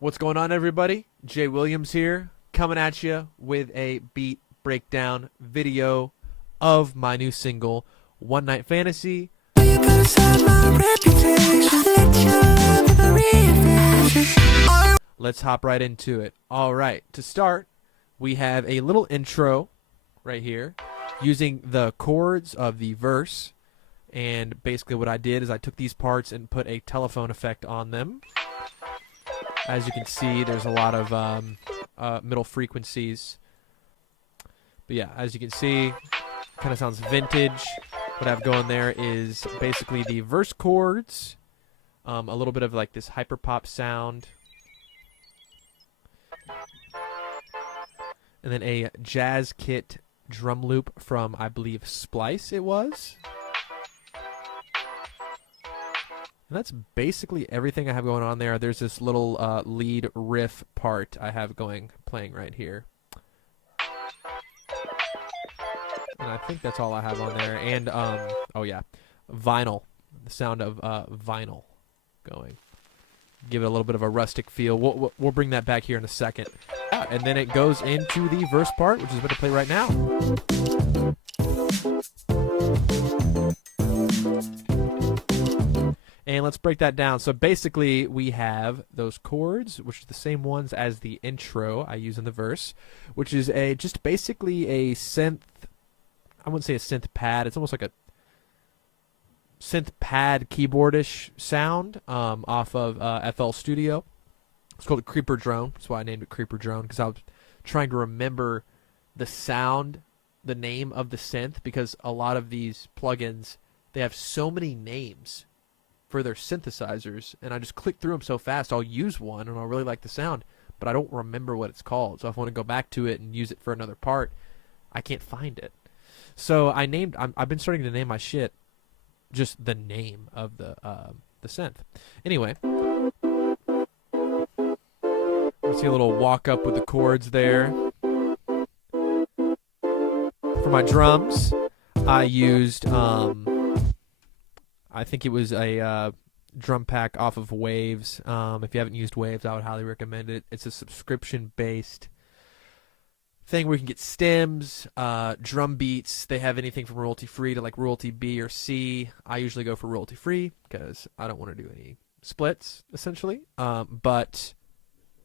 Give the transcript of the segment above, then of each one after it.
What's going on, everybody? Jay Williams here, coming at you with a beat breakdown video of my new single, One Night Fantasy. Let's hop right into it. All right, to start, we have a little intro right here using the chords of the verse. And basically, what I did is I took these parts and put a telephone effect on them. As you can see, there's a lot of middle frequencies. But yeah, as you can see, kind of sounds vintage. What I have going there is basically the verse chords, a little bit of like this hyperpop sound, and then a jazz kit drum loop from, I believe, Splice it was. And that's basically everything I have going on there. There's this little lead riff part I have playing right here. And I think that's all I have on there. And, oh yeah, vinyl. The sound of vinyl going. Give it a little bit of a rustic feel. We'll bring that back here in a second. And then it goes into the verse part, which is going to play right now. And let's break that down. So basically, we have those chords, which are the same ones as the intro I use in the verse, which is just basically a synth. I wouldn't say a synth pad. It's almost like a synth pad keyboardish sound off of FL Studio. It's called a Creeper Drone. That's why I named it Creeper Drone, because I was trying to remember the sound, the name of the synth, because a lot of these plugins, they have so many names for their synthesizers, and I just click through them so fast. I'll use one and I'll really like the sound, but I don't remember what it's called. So if I want to go back to it and use it for another part, I can't find it. So I've been starting to name my shit just the name of the synth. Anyway, let's see a little walk up with the chords there. For my drums, I used I think it was a drum pack off of Waves. If you haven't used Waves, I would highly recommend it. It's a subscription-based thing where you can get stems, drum beats. They have anything from royalty-free to like royalty B or C. I usually go for royalty-free because I don't want to do any splits, essentially. But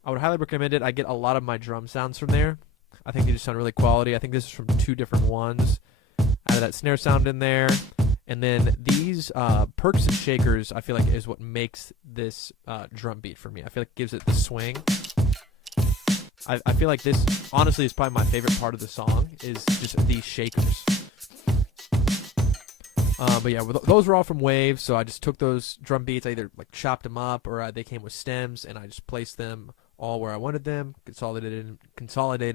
I would highly recommend it. I get a lot of my drum sounds from there. I think they just sound really quality. I think this is from 2 different ones. I have that snare sound in there. And then these perks and shakers, I feel like, is what makes this drum beat for me. I feel like it gives it the swing. I feel like this, honestly, is probably my favorite part of the song, is just these shakers. But yeah, those were all from Waves, so I just took those drum beats, I either like chopped them up, or they came with stems, and I just placed them all where I wanted them, consolidated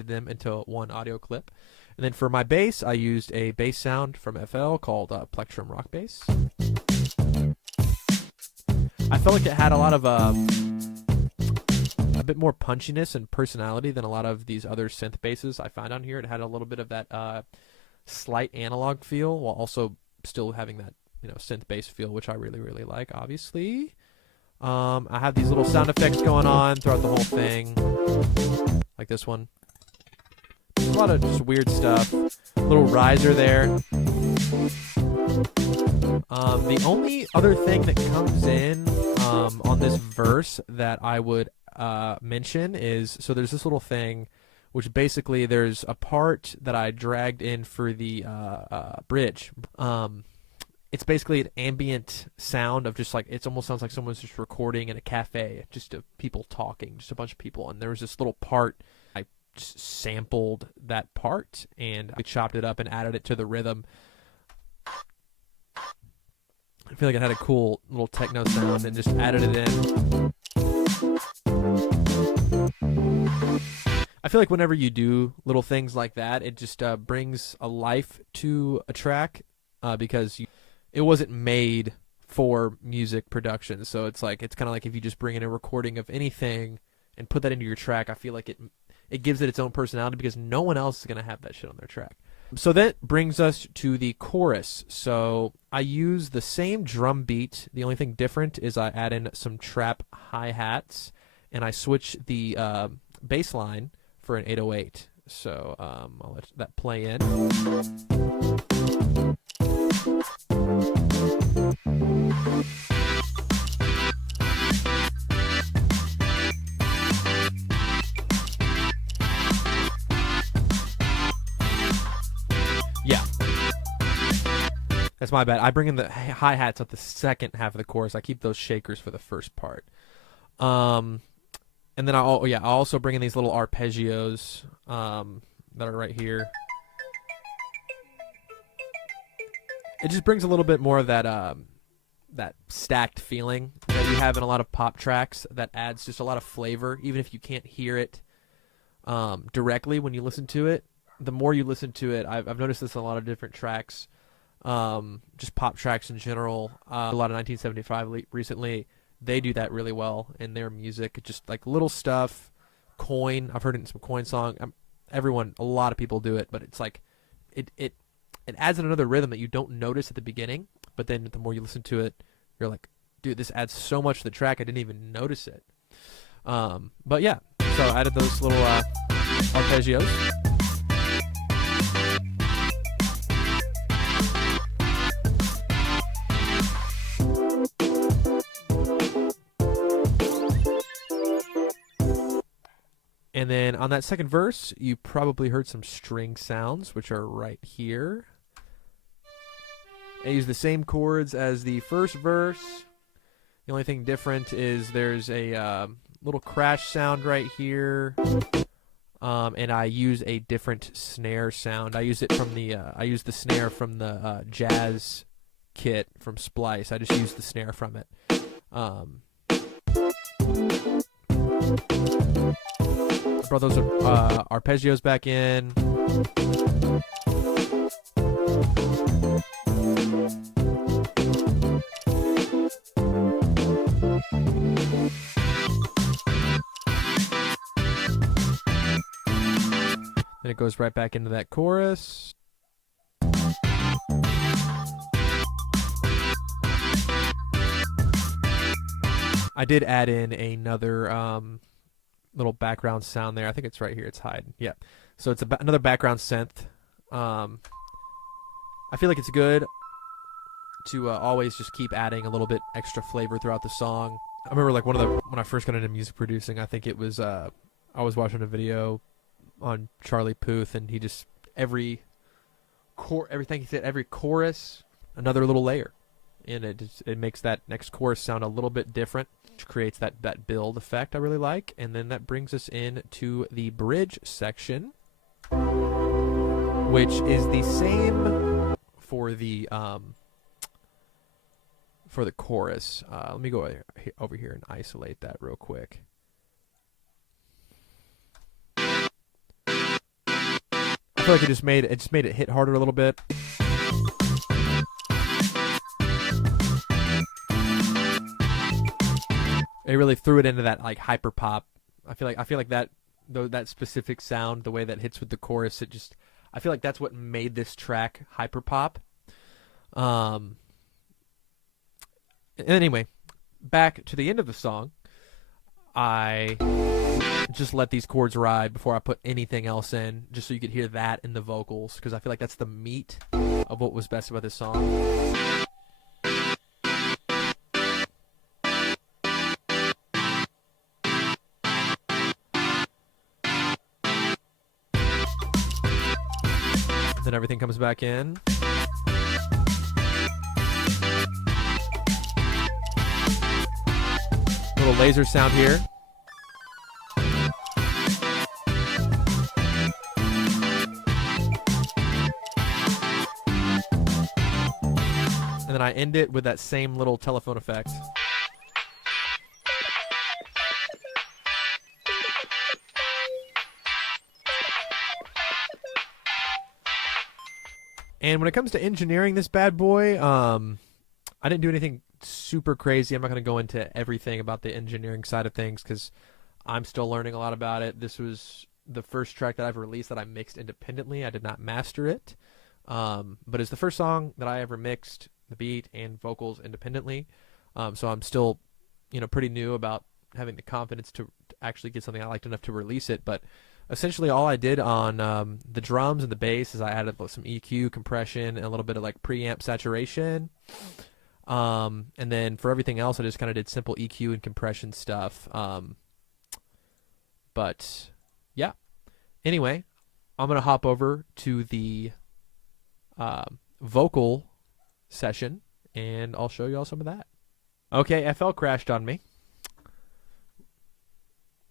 them into one audio clip. And then for my bass, I used a bass sound from FL called Plectrum Rock Bass. I felt like it had a lot of a bit more punchiness and personality than a lot of these other synth basses I find on here. It had a little bit of that slight analog feel while also still having that synth bass feel, which I really, really like, obviously. I have these little sound effects going on throughout the whole thing, like this one. A lot of just weird stuff. Little riser there. The only other thing that comes in on this verse that I would mention is, so there's this little thing, which basically there's a part that I dragged in for the bridge. It's basically an ambient sound of just like, it almost sounds like someone's just recording in a cafe, just of people talking, just a bunch of people. And there was this little part, I just sampled that part and I chopped it up and added it to the rhythm. I feel like it had a cool little techno sound and just added it in. I feel like whenever you do little things like that, it just brings a life to a track because it wasn't made for music production. So it's kind of like if you just bring in a recording of anything and put that into your track, I feel like it gives it its own personality because no one else is going to have that shit on their track. So that brings us to the chorus. So I use the same drum beat. The only thing different is I add in some trap hi-hats and I switch the bass line for an 808. So I'll let that play in. Yeah. That's my bad. I bring in the hi-hats at the second half of the chorus. I keep those shakers for the first part. And then I also bring in these little arpeggios that are right here. It just brings a little bit more of that stacked feeling that you have in a lot of pop tracks. That adds just a lot of flavor, even if you can't hear it directly when you listen to it. The more you listen to it, I've noticed this in a lot of different tracks, just pop tracks in general. A lot of 1975 recently, they do that really well in their music. Just like little stuff, Coin. I've heard it in some Coin song. A lot of people do it, but it's like it adds another rhythm that you don't notice at the beginning, but then the more you listen to it, you're like, dude, this adds so much to the track. I didn't even notice it. But yeah, so I added those little arpeggios. And then on that second verse, you probably heard some string sounds, which are right here. I use the same chords as the first verse. The only thing different is there's a little crash sound right here, and I use a different snare sound. I use the snare from the jazz kit from Splice. I just use the snare from it. I brought those arpeggios back in. Then it goes right back into that chorus. I did add in another little background sound there. I think it's right here. It's hiding. Yeah. So it's another background synth. I feel like it's good to always just keep adding a little bit extra flavor throughout the song. I remember like when I first got into music producing, I think it was I was watching a video on Charlie Puth, and he just everything he said, every chorus, another little layer, and it makes that next chorus sound a little bit different, which creates that build effect I really like. And then that brings us into the bridge section, which is the same for the chorus. Let me go over here and isolate that real quick. I feel like it just made it hit harder a little bit. It really threw it into that like hyper pop. I feel like that that specific sound, the way that hits with the chorus, I feel like that's what made this track hyper pop. Anyway, back to the end of the song, I just let these chords ride before I put anything else in, just so you could hear that in the vocals, because I feel like that's the meat of what was best about this song. Then everything comes back in. Little laser sound here. And then I end it with that same little telephone effect. And when it comes to engineering this bad boy, I didn't do anything super crazy. I'm not going to go into everything about the engineering side of things because I'm still learning a lot about it. This was the first track that I've released that I mixed independently. I did not master it, but it's the first song that I ever mixed the beat and vocals independently. So I'm still, pretty new about having the confidence to actually get something I liked enough to release it. But essentially, all I did on the drums and the bass is I added some EQ, compression, and a little bit of like preamp saturation. And then for everything else, I just kind of did simple EQ and compression stuff. But yeah. Anyway, I'm gonna hop over to the vocal session, and I'll show you all some of that. Okay, FL crashed on me.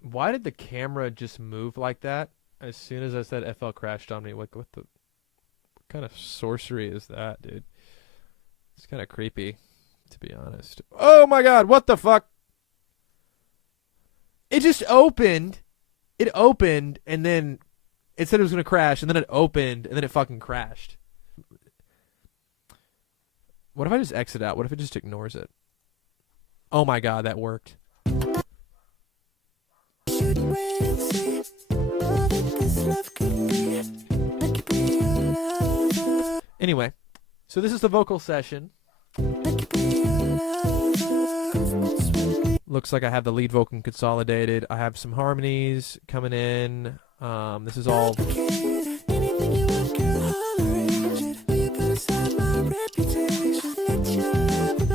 Why did the camera just move like that as soon as I said FL crashed on me? What kind of sorcery is that, dude? It's kind of creepy, to be honest. Oh my god, what the fuck? It just opened. It opened, and then it said it was going to crash, and then it opened, and then it fucking crashed. What if I just exit out? What if it just ignores it? Oh my god, that worked. Anyway, so this is the vocal session. Looks like I have the lead vocal consolidated. I have some harmonies coming in. This is all...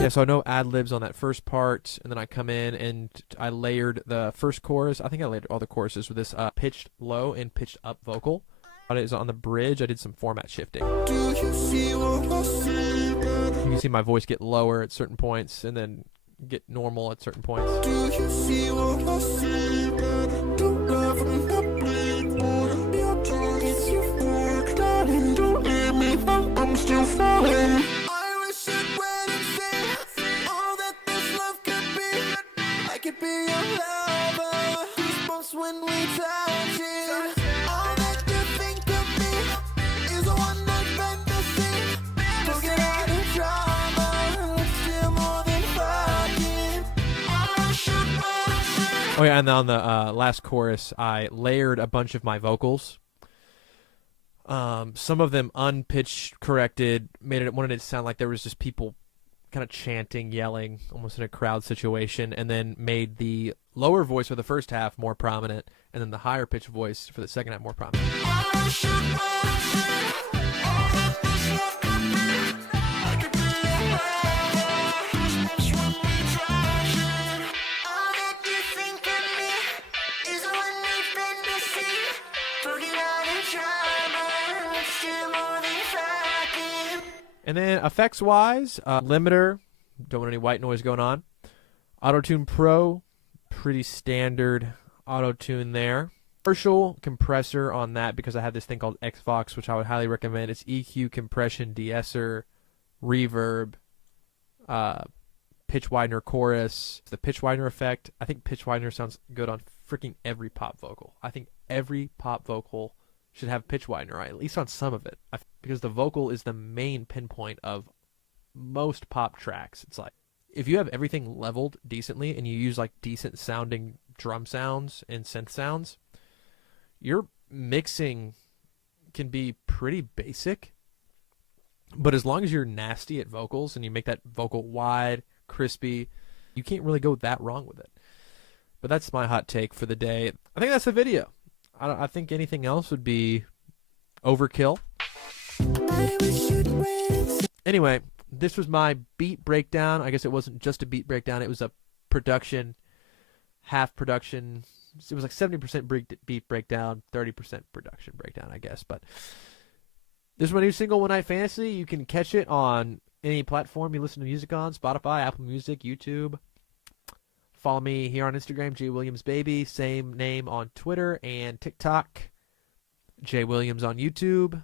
Yeah, so no ad-libs on that first part, and then I come in and I layered the first chorus. I think I layered all the choruses with this pitched low and pitched up vocal. It is on the bridge. I did some format shifting. You can see my voice get lower at certain points and then get normal at certain points. I'm still falling. When we touch it, all that you think of me is a one-night fantasy. Forget all the drama, let's do more than fucking. Oh yeah, and on the last chorus, I layered a bunch of my vocals. Some of them unpitch corrected, wanted it to sound like there was just people kind of chanting, yelling, almost in a crowd situation, and then made the lower voice for the first half more prominent, and then the higher pitched voice for the second half more prominent. And then effects-wise, limiter, don't want any white noise going on. Auto-Tune Pro, pretty standard auto-tune there. Partial compressor on that because I have this thing called Xvox, which I would highly recommend. It's EQ, compression, de-esser, reverb, pitch widener chorus. The pitch widener effect, I think pitch widener sounds good on freaking every pop vocal. I think every pop vocal should have pitch widener, right? At least on some of it, because the vocal is the main pinpoint of most pop tracks. It's like if you have everything leveled decently and you use like decent sounding drum sounds and synth sounds, your mixing can be pretty basic. But as long as you're nasty at vocals and you make that vocal wide, crispy, you can't really go that wrong with it. But that's my hot take for the day. I think that's the video. I think anything else would be overkill. Anyway, this was my beat breakdown. I guess it wasn't just a beat breakdown. It was a production, half production. It was like 70% beat breakdown, 30% production breakdown, I guess. But this is my new single, One Night Fantasy. You can catch it on any platform you listen to music on, Spotify, Apple Music, YouTube. Follow me here on Instagram, Jay Williams Baby. Same name on Twitter and TikTok. Jay Williams on YouTube.